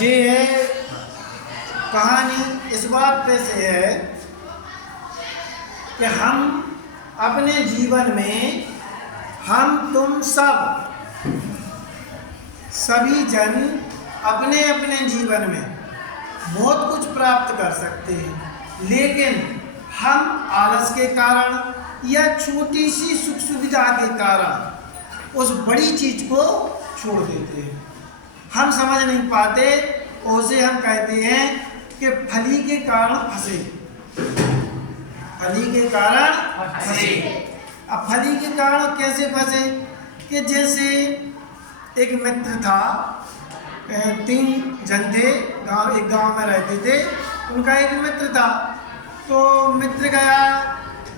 ये है कहानी इस बात पे से है कि हम अपने जीवन में हम तुम सभी जन अपने अपने जीवन में बहुत कुछ प्राप्त कर सकते हैं, लेकिन हम आलस के कारण या छोटी सी सुख सुविधा के कारण उस बड़ी चीज को छोड़ देते हैं। हम समझ नहीं पाते, उसे हम कहते हैं कि फली के कारण फंसे, फली के कारण फंसे। अब फली के कारण कैसे फंसे कि जैसे एक मित्र था, 3 जन थे, एक गांव में रहते थे। उनका एक मित्र था, तो मित्र गया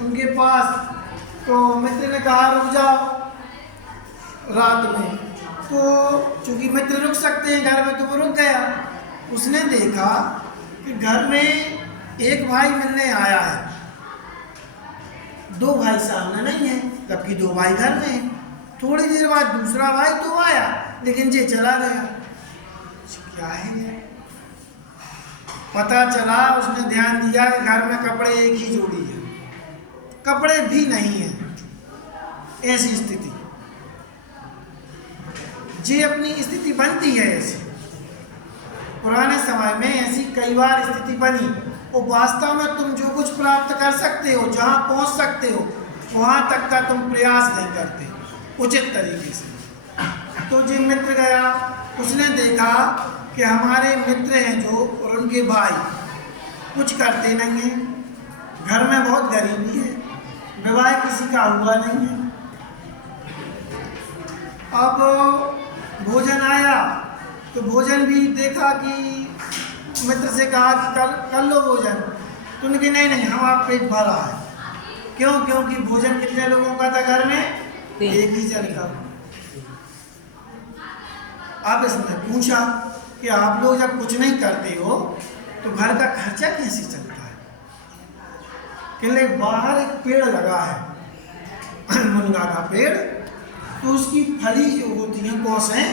उनके पास, तो मित्र ने कहा रुक जाओ रात में। तो चूंकि मित्र रुक सकते हैं घर में, तो वो रुक गया। उसने देखा कि घर में एक भाई मिलने आया है, 2 भाई सामने नहीं है, जबकि 2 भाई घर में हैं। थोड़ी देर बाद दूसरा भाई तो आया, लेकिन ये चला गया। क्या है ये? पता चला, उसने ध्यान दिया कि घर में कपड़े एक ही जोड़ी है, कपड़े भी नहीं है। ऐसी स्थिति, ये अपनी स्थिति बनती है ऐसी। पुराने समय में ऐसी कई बार स्थिति बनी। और वास्तव में तुम जो कुछ प्राप्त कर सकते हो, जहाँ पहुँच सकते हो, वहाँ तक का तुम प्रयास नहीं करते उचित तरीके से। तो जो मित्र गया, उसने देखा कि हमारे मित्र हैं जो और उनके भाई कुछ करते नहीं हैं, घर में बहुत गरीबी है, विवाह किसी का हुआ नहीं है। अब भोजन आया तो भोजन भी देखा कि मित्र से कहा कि कर लो भोजन, तो उनके नहीं हमारा पेट भरा है। क्यों? क्योंकि भोजन कितने लोगों का था घर में? एक ही जन का। अब इसने पूछा कि आप लोग जब कुछ नहीं करते हो तो घर का खर्चा कैसे चलता है? कहले बाहर एक पेड़ लगा है मुनगा का पेड़, तो उसकी फली जो होती है, कोसें,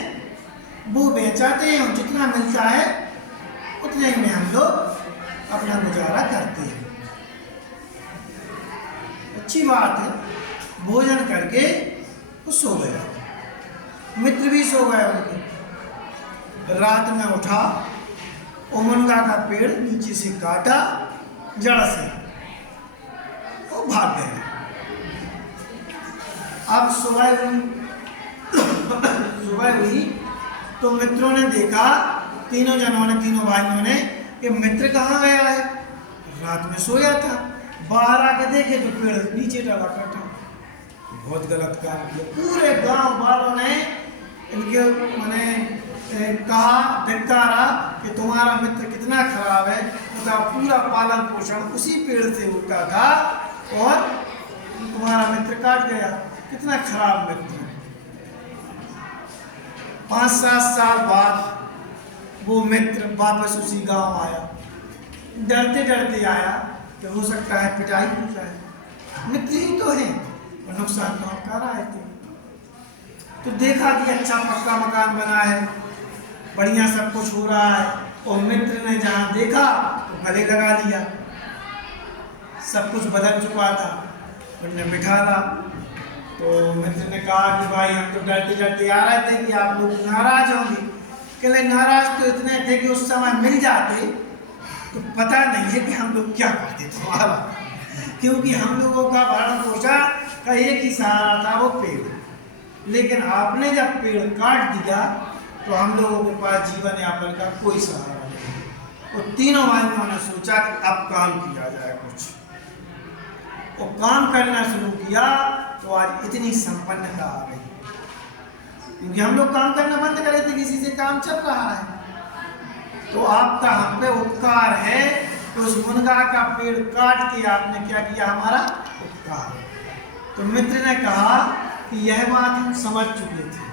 वो बेचाते हैं और जितना मिलता है उतने में हम लोग अपना गुजारा करते हैं। अच्छी बात है। भोजन करके वो सो गया, मित्र भी सो गया उनके। रात में उठा, मुनगा का पेड़ नीचे से काटा जड़ से, वो भाग गया। अब सुबह हुई तो मित्रों ने देखा, तीनों भाइयों ने कि मित्र कहाँ गया है? रात में सोया था। बाहर आके देखे तो पेड़ नीचे डाला काटा। बहुत गलत काम किया। पूरे गांव वालों ने इनके कहा, धिक्कारा कि तुम्हारा मित्र कितना खराब है, उसका पूरा पालन पोषण उसी पेड़ से होता था और तुम्हारा मित्र काट गया। कितना खराब मित्र। 5-7 साल बाद वो मित्र वापस उसी गांव आया, डरते डरते आया कि हो सकता है पिटाई हो जाए। मित्र ही तो है, नुकसान तो हम कर आए थे। तो देखा कि अच्छा पक्का मकान बना है, बढ़िया सब कुछ हो रहा है, और मित्र ने जहाँ देखा तो गले लगा लिया। सब कुछ बदल चुका था। उन्होंने बिठाला तो मित्र ने कहा कि भाई हम तो डरते डरते आ रहे थे कि आप लोग नाराज होंगे। कहले नाराज तो इतने थे कि उस समय मिल जाते तो पता नहीं है कि हम लोग क्या करते तुम्हारा, क्योंकि हम लोगों का भरण पोषण का एक ही सहारा था, वो पेड़। लेकिन आपने जब पेड़ काट दिया तो हम लोगों के पास जीवन यापन का कोई सहारा नहीं। तो तीनों भाइयों ने सोचा कि अब काम किया जाए कुछ, और काम करना शुरू किया तो आज इतनी संपन्नता आ गई। क्योंकि हम लोग काम करना बंद करे थे, किसी से काम चल रहा है। तो आपका हम पे उपकार है, तो उस मुनगा का पेड़ काट के आपने क्या किया? हमारा उपकार। तो मित्र ने कहा कि यह बात हम समझ चुके थे,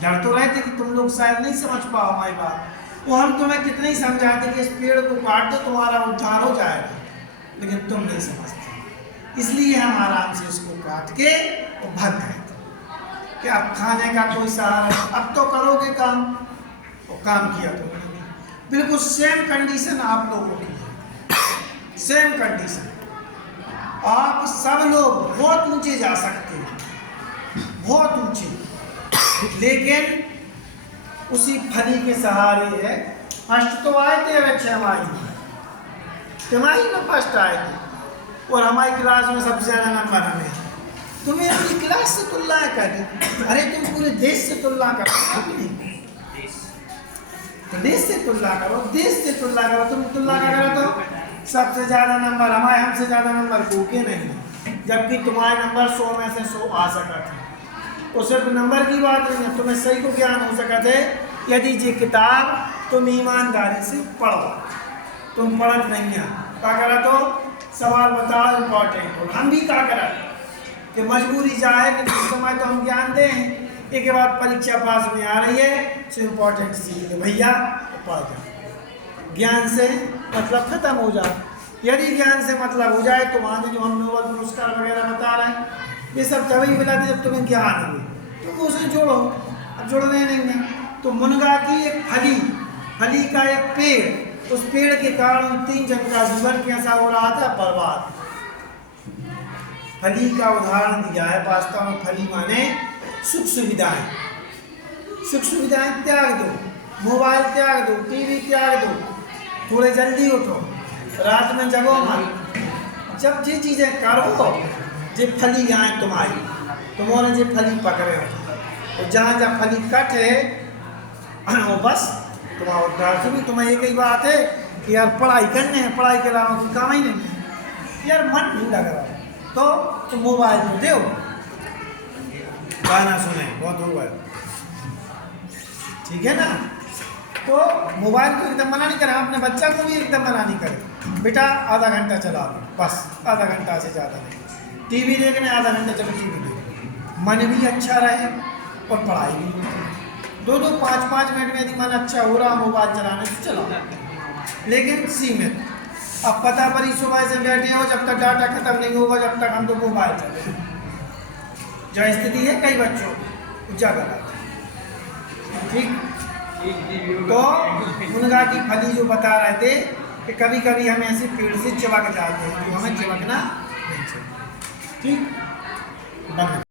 डर तो रहे थे कि तुम लोग शायद नहीं समझ पाओ हमारी बात। वो हम तुम्हें कितने ही समझाते कि इस पेड़ को काट दो, तुम्हारा उद्धार हो जाएगा, लेकिन तुम नहीं समझते। इसलिए हम आराम से इसको काट के और भाग गए थे कि अब खाने का कोई सहारा, अब तो करोगे काम। और काम किया तुमने। बिल्कुल सेम कंडीशन आप लोगों की है, सेम कंडीशन। आप सब लोग बहुत ऊंचे जा सकते हैं, बहुत ऊंचे, लेकिन उसी फली के सहारे है। फर्स्ट तो आए थे अगर तिमाही में फर्स्ट आए थे, और हमारी क्लास में सबसे ज़्यादा नंबर हमें। तुम्हें अपनी क्लास से तुलना कर, अरे तुम पूरे देश से तुलना करो, तो देश से तुलना करो, देश से तुलना करो। तुम तुलना करो तो सबसे ज़्यादा नंबर हमारे, हमसे ज़्यादा नंबर कोके नहीं है, जबकि तुम्हारे नंबर 100 में से 100 आ सका थे। तो सिर्फ नंबर की बात नहीं है, तुम्हें सही को ज्ञान हो सका थे यदि ये किताब तुम ईमानदारी से पढ़ो। तुम पढ़त नहीं है, क्या करा तो सवाल बताओ इम्पोर्टेंट हो। हम भी क्या करा कि मजबूरी जाए कि कुछ समय तो हम ज्ञान दें, एक बाद परीक्षा पास में आ रही है तो इम्पोर्टेंट सीख लो भैया, पढ़ जाओ। ज्ञान से मतलब खत्म हो जाए। यदि ज्ञान से मतलब हो जाए तो वहाँ जो हम नोबल पुरस्कार वगैरह बता रहे हैं, ये सब तभी मिलाते जब तुम्हें ज्ञान हुए, तुम उसे जोड़ो। अब जोड़ने नहीं है तो मुनगा की एक फली का एक पेड़, उस पेड़ के कारण 3 जन का जीवन कैसा हो रहा था, बर्बाद। फली का उदाहरण दिया है। वास्तव में फली माने सुख सुविधाएं। सुख सुविधाएं त्याग दो, मोबाइल त्याग दो, टीवी त्याग दो, थोड़े जल्दी उठो, रात में जगो मत। जब ये चीज़ें करो, ये फली आए तुम्हारी, तुम्हारे ये फली पकड़े हो, तो जहाँ जहाँ फली कटे वो बस तुम्हारा उद्धार। से भी तुम्हें एक ही बात है कि यार पढ़ाई करने हैं, पढ़ाई के अलावा कोई काम ही नहीं है, यार मन नहीं लग रहा तो तुम मोबाइल में दो, गाना सुने, बहुत हो गया, ठीक है ना। तो मोबाइल को एकदम मना नहीं करें, अपने बच्चा को भी एकदम मना नहीं करें, बेटा आधा घंटा चला लो, बस आधा घंटा से ज़्यादा नहीं। टीवी देखने आधा घंटा चलो टीवी देखो, मन भी अच्छा रहे और पढ़ाई भी होती है। 2-2, 5-5 मिनट में यदि मन अच्छा हो रहा मोबाइल चलाने से चलाओ, लेकिन सीमित। अब पता पड़ी सुबह से बैठे हो, जब तक डाटा खत्म नहीं होगा जब तक हम तो मोबाइल चले, जो स्थिति है कई बच्चों उजागर आती है, ठीक। तो मुनगा की फली जो बता रहे थे कि कभी कभी हम ऐसे पेड़ से चिपक जाते हैं जो हमें चिपकना नहीं चाहिए, ठीक।